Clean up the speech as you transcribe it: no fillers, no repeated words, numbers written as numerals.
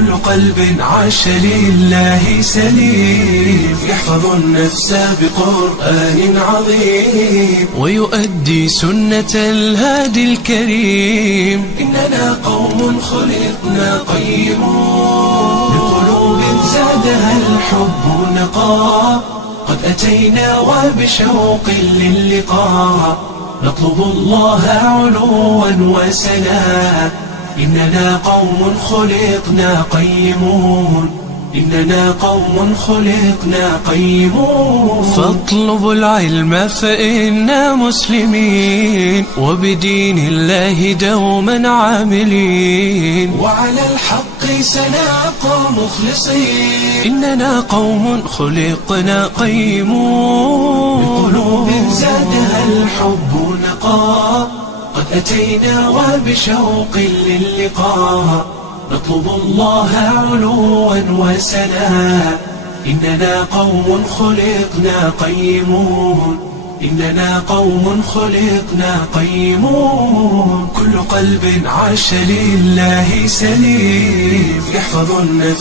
كل قلب عاش لله سليم يحفظ النفس بقرآن عظيم ويؤدي سنة الهادي الكريم. إننا قوم خلقنا قيمون بقلوب زادها الحب نقاء، قد أتينا وبشوق للقاء نطلب الله علوا وسنا. إننا قوم خلقنا قيمون، إننا قوم خلقنا قيمون. فاطلبوا العلم فإنا مسلمين وبدين الله دوما عاملين، وعلى الحق سنبقى مخلصين. إننا قوم خلقنا قيمون بقلوب زادها الحب نقاء، قد أتينا وبشوق للقاء نطلب الله علوا وسنا. إننا قوم خلقنا قيمون، إننا قوم خلقنا قيمون. كل قلب عاش لله سليم يحفظ النفس